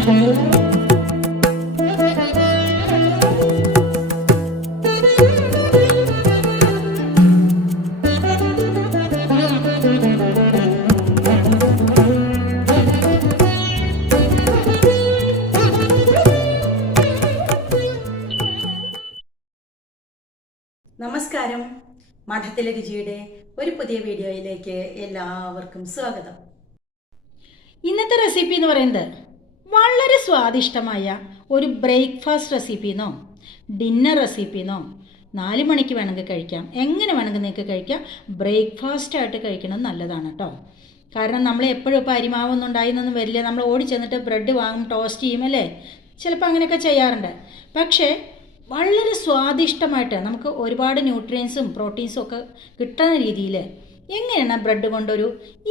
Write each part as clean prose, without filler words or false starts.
നമസ്കാരം. മഠത്തിലെ രുചിയുടെ ഒരു പുതിയ വീഡിയോയിലേക്ക് എല്ലാവർക്കും സ്വാഗതം. ഇന്നത്തെ റെസിപ്പി എന്ന് പറയുന്നത് വളരെ സ്വാദിഷ്ടമായ ഒരു ബ്രേക്ക്ഫാസ്റ്റ് റെസിപ്പിന്നോ ഡിന്നർ റെസിപ്പിന്നോ 4 മണിക്ക് വേണമെങ്കിൽ കഴിക്കാം, എങ്ങനെ വേണമെങ്കിൽ നിങ്ങൾക്ക് കഴിക്കാം. ബ്രേക്ക്ഫാസ്റ്റ് ആയിട്ട് കഴിക്കണം നല്ലതാണ് കേട്ടോ. കാരണം നമ്മൾ എപ്പോഴും ഇപ്പോൾ അരിമാവൊന്നും ഉണ്ടായിരുന്നൊന്നും വരില്ല. നമ്മൾ ഓടി ചെന്നിട്ട് ബ്രെഡ് വാങ്ങും, ടോസ്റ്റ് ചെയ്യും അല്ലേ, ചിലപ്പോൾ അങ്ങനെയൊക്കെ ചെയ്യാറുണ്ട്. പക്ഷേ വളരെ സ്വാദിഷ്ടമായിട്ട് നമുക്ക് ഒരുപാട് ന്യൂട്രിയൻസും പ്രോട്ടീൻസും ഒക്കെ കിട്ടുന്ന രീതിയിൽ എങ്ങനെയാണ് ബ്രെഡ് കൊണ്ടൊരു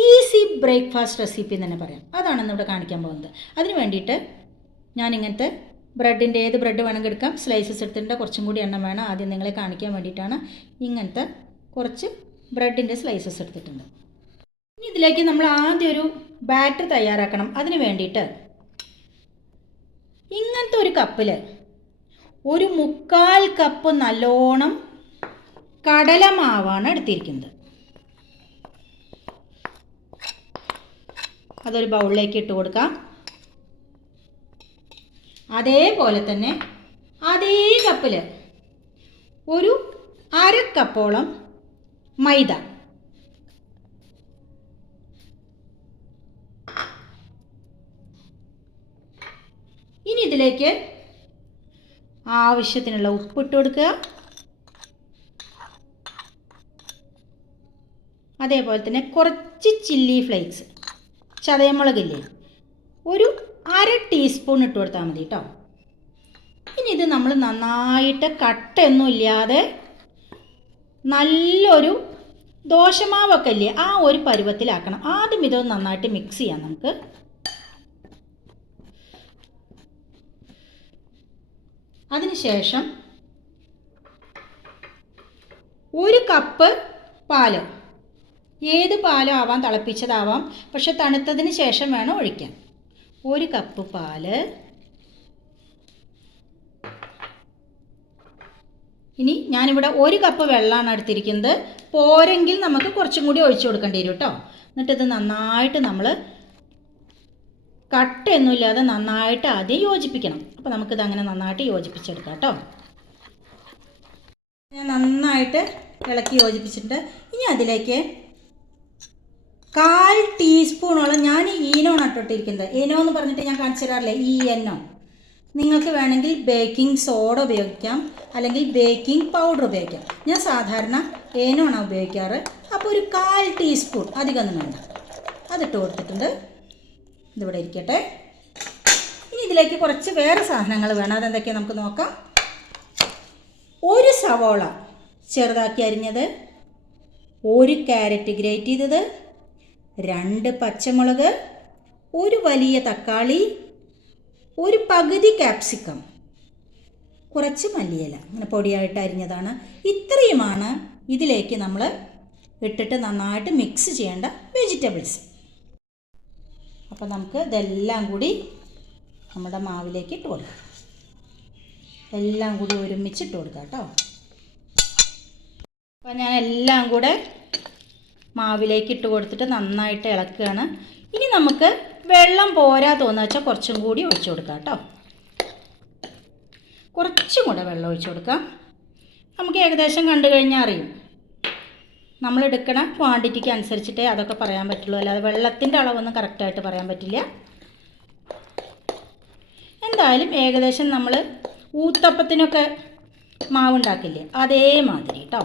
ഈസി ബ്രേക്ക്ഫാസ്റ്റ് റെസിപ്പി എന്ന് തന്നെ പറയാം. അതാണ് ഇന്നിവിടെ കാണിക്കാൻ പോകുന്നത്. അതിന് വേണ്ടിയിട്ട് ഞാൻ ഇങ്ങനത്തെ ബ്രെഡിൻ്റെ ഏത് ബ്രെഡ് വേണമെങ്കിൽ എടുക്കാം, സ്ലൈസസ് എടുത്തിട്ടുണ്ട്. കുറച്ചും കൂടി എണ്ണം വേണം. ആദ്യം നിങ്ങളെ കാണിക്കാൻ വേണ്ടിയിട്ടാണ് ഇങ്ങനത്തെ കുറച്ച് ബ്രെഡിൻ്റെ സ്ലൈസസ് എടുത്തിട്ടുണ്ട്. ഇനി ഇതിലേക്ക് നമ്മൾ ആദ്യം ഒരു ബാറ്റർ തയ്യാറാക്കണം. അതിന് വേണ്ടിയിട്ട് ഇങ്ങനത്തെ ഒരു കപ്പിൽ ഒരു 1/4 കപ്പ് നല്ലോണം കടലമാവാണ് എടുത്തിരിക്കുന്നത്. അതൊരു ബൗളിലേക്ക് ഇട്ട് കൊടുക്കാം. അതേപോലെ തന്നെ അതേ കപ്പിൽ ഒരു 1/2 കപ്പോളം മൈദ, ഇനി ഇതിലേക്ക് ആവശ്യത്തിനുള്ള ഉപ്പിട്ട് കൊടുക്കുക. അതേപോലെ തന്നെ കുറച്ച് ചില്ലി ഫ്ലേക്സ്, ചതയമുളകില്ലേ, ഒരു 1/2 ടീസ്പൂൺ ഇട്ട് കൊടുത്താൽ മതി കേട്ടോ. ഇനി ഇത് നമ്മൾ നന്നായിട്ട് കട്ടയൊന്നും ഇല്ലാതെ നല്ലൊരു ദോശമാവൊക്കെ ഇല്ലേ ആ ഒരു പരുവത്തിലാക്കണം. ആദ്യം ഇതൊന്ന് നന്നായിട്ട് മിക്സ് ചെയ്യാം നമുക്ക്. അതിനുശേഷം 1 കപ്പ് പാല്, ഏത് പാലും ആവാം, തിളപ്പിച്ചതാവാം, പക്ഷെ തണുത്തതിന് ശേഷം വേണം ഒഴിക്കാൻ. 1 കപ്പ് പാല്. ഇനി ഞാനിവിടെ 1 കപ്പ് വെള്ളമാണ് എടുത്തിരിക്കുന്നത്. പോരെങ്കിൽ നമുക്ക് കുറച്ചും കൂടി ഒഴിച്ചു കൊടുക്കേണ്ടി വരും കേട്ടോ. എന്നിട്ടിത് നന്നായിട്ട് നമ്മൾ കട്ടയൊന്നുമില്ലാതെ നന്നായിട്ട് ആദ്യം യോജിപ്പിക്കണം. അപ്പോൾ നമുക്കിത് അങ്ങനെ നന്നായിട്ട് യോജിപ്പിച്ചെടുക്കാം കേട്ടോ. ഞാൻ നന്നായിട്ട് ഇളക്കി യോജിപ്പിച്ചിട്ടുണ്ട്. ഇനി അതിലേക്ക് 1/4 ടീസ്പൂണോളം ഞാൻ ഈനോണ് ഇട്ടിട്ടിരിക്കുന്നത്. ഈനോ എന്ന് പറഞ്ഞിട്ട് ഞാൻ കാണിച്ചു തരാറില്ലേ, ENO. നിങ്ങൾക്ക് വേണമെങ്കിൽ ബേക്കിംഗ് സോഡ ഉപയോഗിക്കാം, അല്ലെങ്കിൽ ബേക്കിംഗ് പൗഡർ ഉപയോഗിക്കാം. ഞാൻ സാധാരണ ഏനോണ് ഉപയോഗിക്കാറ്. അപ്പോൾ ഒരു 1/4 ടീസ്പൂൺ, അധികമൊന്നും വേണ്ട, അതിട്ട് കൊടുത്തിട്ടുണ്ട്. ഇതിവിടെ ഇരിക്കട്ടെ. ഇനി ഇതിലേക്ക് കുറച്ച് വേറെ സാധനങ്ങൾ വേണം. അതെന്തൊക്കെയാണ് നമുക്ക് നോക്കാം. 1 സവോള ചെറുതാക്കി അരിഞ്ഞത്, 1 ക്യാരറ്റ് ഗ്രേറ്റ് ചെയ്തത്, 2 പച്ചമുളക്, 1 വലിയ തക്കാളി, 1 പകുതി ക്യാപ്സിക്കം, കുറച്ച് മല്ലിയില ഇങ്ങനെ പൊടിയായിട്ട് അരിഞ്ഞതാണ്. ഇത്രയുമാണ് ഇതിലേക്ക് നമ്മൾ ഇട്ടിട്ട് നന്നായിട്ട് മിക്സ് ചെയ്യേണ്ട വെജിറ്റബിൾസ്. അപ്പോൾ നമുക്ക് ഇതെല്ലാം കൂടി നമ്മുടെ മാവിലേക്ക് ഇട്ട് കൊടുക്കാം. എല്ലാം കൂടി ഒരുമിച്ചിട്ട് കൊടുക്കാം കേട്ടോ. അപ്പോൾ ഞാൻ എല്ലാം കൂടെ മാവിലേക്ക് ഇട്ട് കൊടുത്തിട്ട് നന്നായിട്ട് ഇളക്കുകയാണ്. ഇനി നമുക്ക് വെള്ളം പോരാ തോന്നുക വെച്ചാൽ കുറച്ചും കൂടി ഒഴിച്ചു കൊടുക്കാം കേട്ടോ. കുറച്ചും കൂടെ വെള്ളം ഒഴിച്ചു കൊടുക്കാം. നമുക്ക് ഏകദേശം കണ്ടു കഴിഞ്ഞാൽ അറിയും. നമ്മൾ എടുക്കണ ക്വാണ്ടിറ്റിക്ക് അനുസരിച്ചിട്ടേ അതൊക്കെ പറയാൻ പറ്റുള്ളൂ, അല്ലാതെ വെള്ളത്തിൻ്റെ അളവൊന്നും കറക്റ്റായിട്ട് പറയാൻ പറ്റില്ല. എന്തായാലും ഏകദേശം നമ്മൾ ഊത്തപ്പത്തിനൊക്കെ മാവുണ്ടാക്കില്ലേ അതേമാതിരി കേട്ടോ.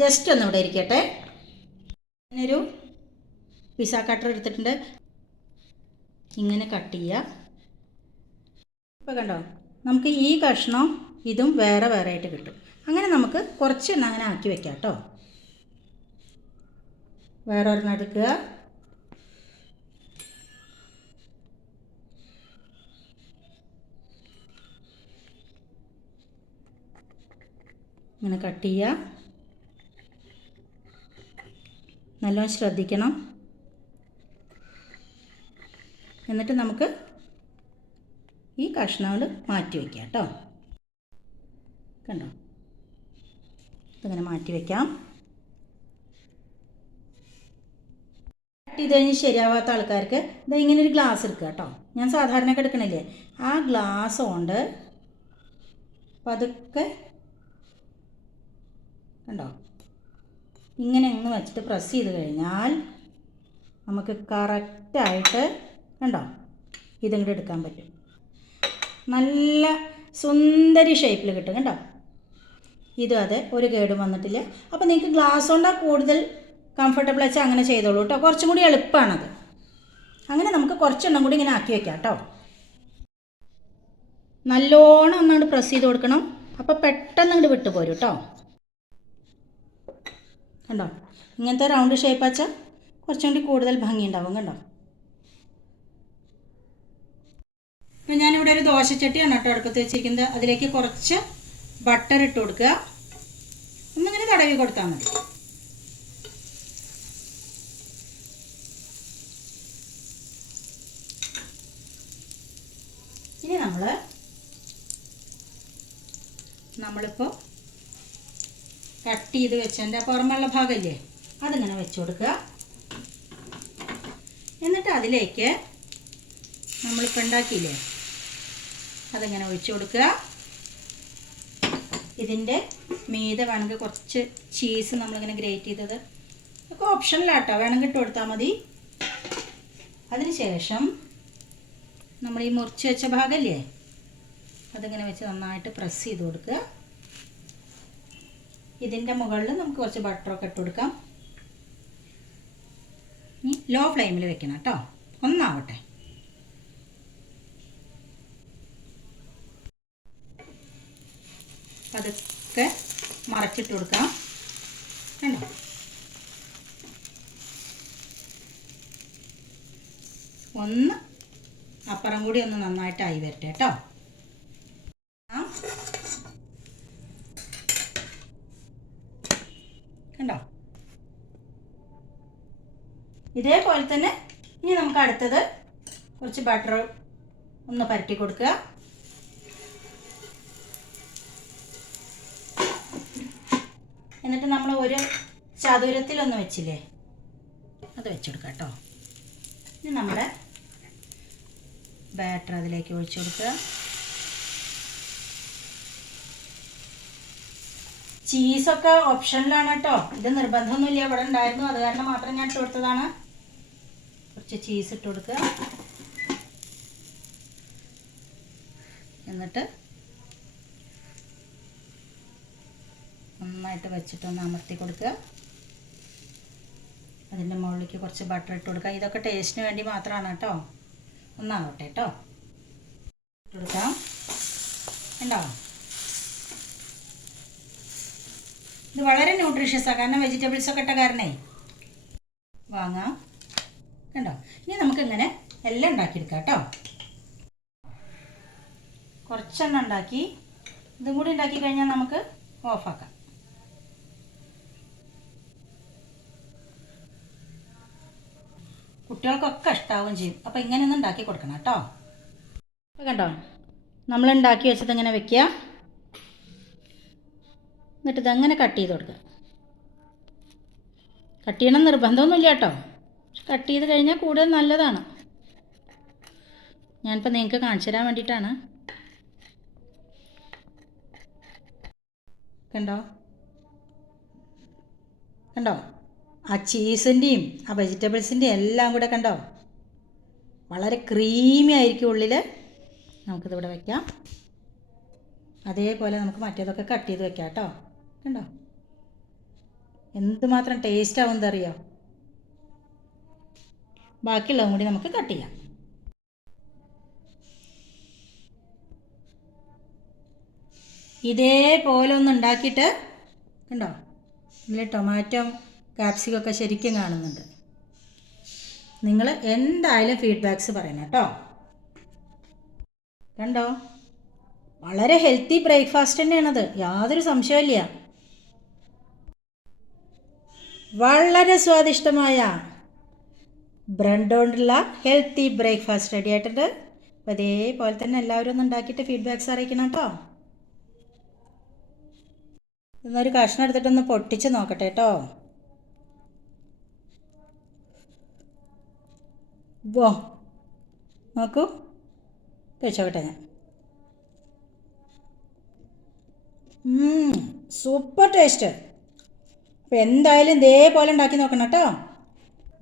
ജസ്റ്റ് ഒന്ന് ഇവിടെ ഇരിക്കട്ടെ. ഞാനൊരു പിസ്സ കട്ടർ എടുത്തിട്ടുണ്ട്. ഇങ്ങനെ കട്ട് ചെയ്യുക. ഇപ്പോൾ കണ്ടോ, നമുക്ക് ഈ കഷ്ണം ഇതും വേറെ വേറെ ആയിട്ട് കിട്ടും. അങ്ങനെ നമുക്ക് കുറച്ചെണ്ണം അങ്ങനെ ആക്കി വെക്കാം കേട്ടോ. വേറെ ഒരെണ്ണം എടുക്കുക. ഇങ്ങനെ കട്ട് ചെയ്യുക. നല്ലോണം ശ്രദ്ധിക്കണം. എന്നിട്ട് നമുക്ക് ഈ കഷ്ണങ്ങൾ മാറ്റി വയ്ക്കാം കേട്ടോ. കണ്ടോ, ഇതിങ്ങനെ മാറ്റി വയ്ക്കാം. കട്ട് ചെയ്ത് കഴിഞ്ഞ് ശരിയാവാത്ത ആൾക്കാർക്ക് ഇതാ ഇങ്ങനെ ഒരു ഗ്ലാസ് എടുക്കുക കേട്ടോ. ഞാൻ സാധാരണ എടുക്കണില്ലേ, ആ ഗ്ലാസ് കൊണ്ട് പതുക്കെ കണ്ടോ ഇങ്ങനെ ഒന്ന് വെച്ചിട്ട് പ്രസ് ചെയ്ത് കഴിഞ്ഞാൽ നമുക്ക് കറക്റ്റായിട്ട് കണ്ടോ ഇതിങ്ങോട്ട് എടുക്കാൻ പറ്റും. നല്ല സുന്ദരി ഷേപ്പിൽ കിട്ടും കണ്ടോ. ഇതും അതെ, ഒരു കേടും വന്നിട്ടില്ല. അപ്പോൾ നിങ്ങൾക്ക് ഗ്ലാസ് കൊണ്ടാണ് കൂടുതൽ കംഫർട്ടബിൾ വെച്ചാൽ അങ്ങനെ ചെയ്തോളൂ കേട്ടോ. കുറച്ചും കൂടി എളുപ്പമാണത്. അങ്ങനെ നമുക്ക് കുറച്ചെണ്ണം കൂടി ഇങ്ങനെ ആക്കി വയ്ക്കാം കേട്ടോ. നല്ലോണം ഒന്നുകൊണ്ട് പ്രസ് ചെയ്ത് കൊടുക്കണം. അപ്പോൾ പെട്ടെന്ന് അങ്ങോട്ട് വിട്ടുപോരും കേട്ടോ. കണ്ടോ, ഇങ്ങനത്തെ റൗണ്ട് ഷേപ്പ് വെച്ചാൽ കുറച്ചും കൂടി കൂടുതൽ ഭംഗി ഉണ്ടാവും കണ്ടോ. അപ്പോൾ ഞാനിവിടെ ഒരു ദോശച്ചട്ടിയാണ് കേട്ടോ അടുപ്പത്ത് വെച്ചിരിക്കുന്നത്. അതിലേക്ക് കുറച്ച് ബട്ടർ ഇട്ട് കൊടുക്കുക. ഒന്നിങ്ങനെ തടവി കൊടുത്താൽ മതി. ഇനി നമ്മളിപ്പോൾ കട്ട് ചെയ്ത് വെച്ചതിൻ്റെ പുറമുള്ള ഭാഗമില്ലേ അതിങ്ങനെ വെച്ച് കൊടുക്കുക. എന്നിട്ട് അതിലേക്ക് നമ്മളിപ്പോൾ ഉണ്ടാക്കിയില്ലേ അതിങ്ങനെ ഒഴിച്ചു കൊടുക്കുക. ഇതിൻ്റെ മീതെ വേണമെങ്കിൽ കുറച്ച് ചീസ് നമ്മളിങ്ങനെ ഗ്രേറ്റ് ചെയ്തത് ഒക്കെ ഓപ്ഷനിലാട്ടോ, വേണമെങ്കിൽ ഇട്ട് കൊടുത്താൽ മതി. അതിന് ശേഷം നമ്മൾ ഈ മുറിച്ച് വെച്ച ഭാഗമില്ലേ അതിങ്ങനെ വെച്ച് നന്നായിട്ട് പ്രസ് ചെയ്ത് കൊടുക്കുക. ഇതിൻ്റെ മുകളിൽ നമുക്ക് കുറച്ച് ബട്ടറൊക്കെ ഇട്ട് കൊടുക്കാം. ഇനി ലോ ഫ്ലെയിമിൽ വെക്കണം കേട്ടോ, ഒന്നാവട്ടെ. അതൊക്കെ മറച്ചിട്ട് കൊടുക്കാം കണ്ടോ. ഒന്ന് അപ്പുറം കൂടി ഒന്ന് നന്നായിട്ടായി വരട്ടെ കേട്ടോ. കണ്ടോ, ഇതേപോലെ തന്നെ ഇനി നമുക്ക് അടുത്തത് കുറച്ച് ബട്ടർ ഒന്ന് പരട്ടി കൊടുക്കുക. എന്നിട്ട് നമ്മൾ ഒരു ചതുരത്തിലൊന്ന് വെച്ചില്ലേ അത് വെച്ചെടുക്കാം കേട്ടോ. ഇനി നമ്മുടെ ബാറ്റർ അതിലേക്ക് ഒഴിച്ചു കൊടുക്കുക. ചീസൊക്കെ ഓപ്ഷനിലാണ് കേട്ടോ, ഇത് നിർബന്ധമൊന്നുമില്ല. ഇവിടെ ഉണ്ടായിരുന്നു, അത് കാരണം മാത്രം ഞാൻ ഇട്ട് കൊടുത്തതാണ്. കുറച്ച് ചീസ് ഇട്ട് കൊടുക്കുക. എന്നിട്ട് നന്നായിട്ട് വെച്ചിട്ടൊന്ന് അമർത്തി കൊടുക്കുക. അതിൻ്റെ മുകളിലേക്ക് കുറച്ച് ബട്ടർ ഇട്ട് കൊടുക്കുക. ഇതൊക്കെ ടേസ്റ്റിന് വേണ്ടി മാത്രമാണ് കേട്ടോ, ഒന്നാവട്ടെ കേട്ടോ. ഇട്ട് കൊടുക്കാം ഉണ്ടോ. ഇത് വളരെ ന്യൂട്രീഷ്യസാണ്, കാരണം വെജിറ്റബിൾസൊക്കെ ഇട്ട കാരണേ വാങ്ങാം കണ്ടോ. ഇനി നമുക്കിങ്ങനെ എല്ലാം ഉണ്ടാക്കിയെടുക്കാം കേട്ടോ. കുറച്ചെണ്ണം ഉണ്ടാക്കി ഇതും കൂടി ഉണ്ടാക്കി കഴിഞ്ഞാൽ നമുക്ക് ഓഫാക്കാം. കുട്ടികൾക്കൊക്കെ ഇഷ്ടാവുകയും ചെയ്യും. അപ്പോൾ ഇങ്ങനെയൊന്നും ഉണ്ടാക്കി കൊടുക്കണം കേട്ടോ. അപ്പോൾ കണ്ടോ നമ്മൾ ഉണ്ടാക്കി വെച്ചത് ഇങ്ങനെ വെക്കുക. എന്നിട്ട് ഇതങ്ങനെ കട്ട് ചെയ്ത് കൊടുക്കുക. കട്ട് ചെയ്യണം നിർബന്ധമൊന്നുമില്ല കേട്ടോ, കട്ട് ചെയ്ത് കഴിഞ്ഞാൽ കൂടുതൽ നല്ലതാണ്. ഞാനിപ്പോൾ നിങ്ങൾക്ക് കാണിച്ചു തരാൻ വേണ്ടിയിട്ടാണ്. കണ്ടോ കണ്ടോ, ആ ചീസിൻ്റെയും ആ വെജിറ്റബിൾസിൻ്റെയും എല്ലാം കൂടെ കണ്ടോ, വളരെ ക്രീമി ആയിരിക്കും ഉള്ളിൽ. നമുക്കിതിവിടെ വയ്ക്കാം. അതേപോലെ നമുക്ക് മറ്റേതൊക്കെ കട്ട് ചെയ്ത് വെക്കാം കേട്ടോ. കണ്ടോ എന്തുമാത്രം ടേസ്റ്റ് ആവുമെന്ന് അറിയോ. ബാക്കിയുള്ളതും കൂടി നമുക്ക് കട്ട് ചെയ്യാം. ഇതേപോലെ ഒന്ന് ഉണ്ടാക്കിയിട്ട് കണ്ടോ, ഇതിൽ ടൊമാറ്റോ കാപ്സിക്കൊക്കെ ശരിക്കും കാണുന്നുണ്ട്. നിങ്ങൾ എന്തായാലും ഫീഡ്ബാക്ക്സ് പറയണം കേട്ടോ. കണ്ടോ വളരെ ഹെൽത്തി ബ്രേക്ക്ഫാസ്റ്റ് തന്നെയാണത്, യാതൊരു സംശയമില്ല. വളരെ സ്വാദിഷ്ടമായ ബ്രെഡ് കൊണ്ടുള്ള ഹെൽത്തി ബ്രേക്ക്ഫാസ്റ്റ് റെഡി ആയിട്ടുണ്ട്. അപ്പോൾ അതേപോലെ തന്നെ എല്ലാവരും ഒന്ന് ഉണ്ടാക്കിയിട്ട് ഫീഡ്ബാക്ക്സ് അറിയിക്കണം കേട്ടോ. ഇന്നൊരു കഷ്ണം എടുത്തിട്ടൊന്ന് പൊട്ടിച്ച് നോക്കട്ടെ കേട്ടോ. വോ, നോക്കൂ, കഴിച്ചോക്കട്ടെ ഞാൻ. Super taste. അപ്പോൾ എന്തായാലും ഇതേപോലെ ഉണ്ടാക്കി നോക്കണം കേട്ടോ.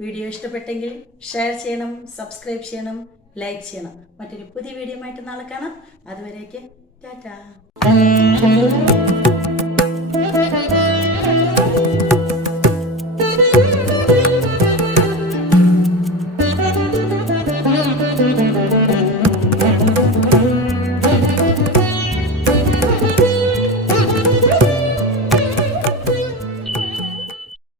വീഡിയോ ഇഷ്ടപ്പെട്ടെങ്കിൽ ഷെയർ ചെയ്യണം, സബ്സ്ക്രൈബ് ചെയ്യണം, ലൈക്ക് ചെയ്യണം. മറ്റൊരു പുതിയ വീഡിയോ ആയിട്ട് നാളെ കാണാം. അതുവരേക്ക് ടാറ്റാ.